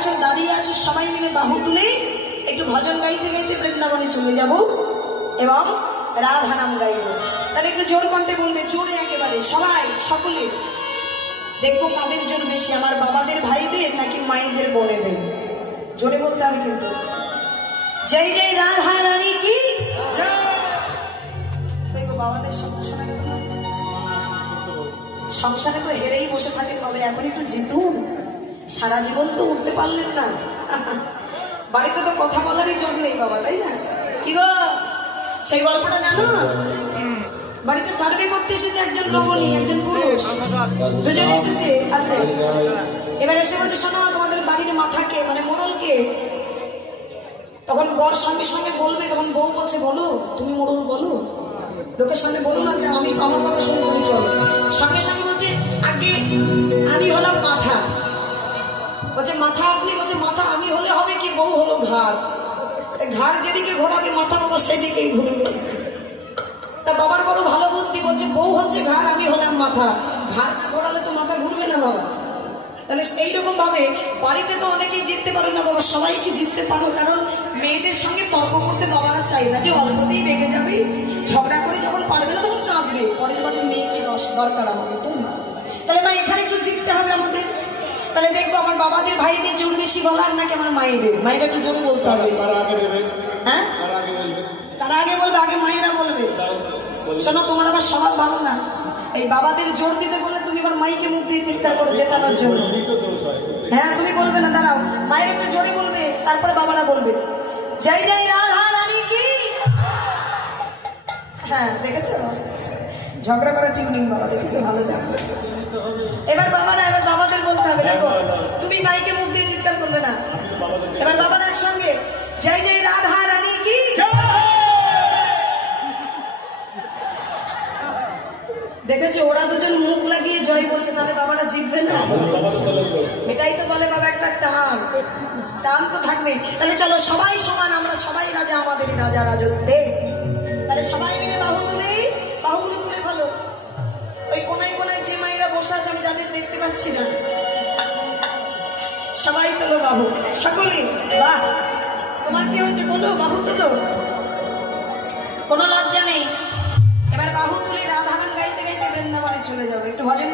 আছো, দাঁড়িয়ে আছো, সবাই মিলে বাহু তুলে একটু ভজন গাইতে গাইতে বৃন্দাবনে চলে যাব এবং রাধা নাম গাইব। তাহলে একটু জোর কণ্ঠে বলবে, জোরে একেবারে সবাই সকলে। দেখবো কাদের জোর বেশি, আমার বাবাদের ভাইদের নাকি মায়েদের বোনেদের। জোরে বলতে হবে কিন্তু। জয় জয় রাধা রানী কি। বাবাদের শব্দ শোনা গেল। সংসারে তো হেরেই বসে থাকে, তবে এখন একটু জিতুন। সারা জীবন তো উঠতে পারলেন না, বাড়িতে তো কথা বলারই জোর নেই বাবা, তাই না? কি গো, সেই গল্পটা জানো? বাড়িতে সার্ভে করতে এসেছে একজন রমণী, একজন পুরুষ, দুজন এসেছে। আসতে এবার এসে বলছে, শোনো তোমাদের বাড়ির মাথাকে মানে মোড়লকে। তখন বর সঙ্গে সঙ্গে বলবে, তখন বউ বলছে, বলো তুমি মোড়ল বলো, লোকের সামনে বলো না যে আমি আমার কথা শুনে তুমি চলো। সঙ্গে সঙ্গে বলছে, আগে আমি হলাম মাথা। বলছে মাথা আপনি? বলছে মাথা আমি হলে হবে কি, বউ হলো ঘাড়। ঘাড় যেদিকে ঘোরাবে মাথা বাবা সেদিকেই ঘুরবে। তা বাবার বড় ভালো বুদ্ধি, বলছে বউ হচ্ছে ঘাড়, আমি হলাম মাথা। ঘাড় না ঘোরালে তো মাথা ঘুরবে না বাবা। তাহলে এইরকম ভাবে বাড়িতে তো অনেকেই জিততে পারো না বাবা, সবাইকে জিততে পারো। কারণ মেয়েদের সঙ্গে তর্ক করতে বাবারা চাই না, যে অল্পতেই রেগে যাবে, ঝগড়া করে যখন পারবে না তখন কাঁদবে, পরের বাড়ির মেয়ে কি দরকার আমাদের, তো না? তাহলে মা এখানে একটু জিততে হবে আমাদের। তাহলে দেখবো আমার বাবাদের ভাইদের জোর বেশি বলার নাকি আমার মায়েদের? মায়েরা একটু জোরে বলতে হবে। হ্যাঁ, কারা আগে বলবে? আগে মায়েরা বলবে। শোনো, তোমার আবার স্বভাব ভালো না, এই বাবাদের জোর দিতে বললে তুমি আবার মাইকে মুখ দিয়ে চিৎকার করো জেতানোর জন্য। হ্যাঁ, তুমি বলবে না, দাঁড়াও, মায়ের একটু জোরে বলবে, তারপরে বাবারা বলবে জয় জয় রাধা রানী কি। হ্যাঁ, দেখেছো ঝগড়া করা টিউনিং বাবা, দেখেছো? ভালো দেখো। এবার বাবারা, এবার বাবাদের বলতে হবে। দেখো, তুমি মাইকে মুখ দিয়ে চিৎকার করবে না। এবার বাবারা একসঙ্গে জয় জয় রাধা রানী কি। দেখেছো, ওরা দুজন মুখ লাগিয়ে জয় বলছে, তাহলে বাবারা জিতবে না? এটাই তো বলে বাবা, একটা টান টান তো থাকবে। তাহলে চলো সবাই সমান, আমরা সবাই রাজা, আমাদেরই রাজা রাজত্বে। তাহলে সবাই মিলে বাহু তুলে, বাহুগুলো তুলে ভালো। ওই কোনায় কোনায় যে মায়েরা বসে আছে আমি যাদের দেখতে পাচ্ছি না, সবাই তোলো বাহু, সকলে। বাহ, তোমার কি হয়েছে? তোলো বাহু, তোলো, কোনো লজ্জা নেই। এবার বাহু তুলে রাধা গান গাইতে গাইতে বৃন্দাবনে চলে যাবো। একটু ভজন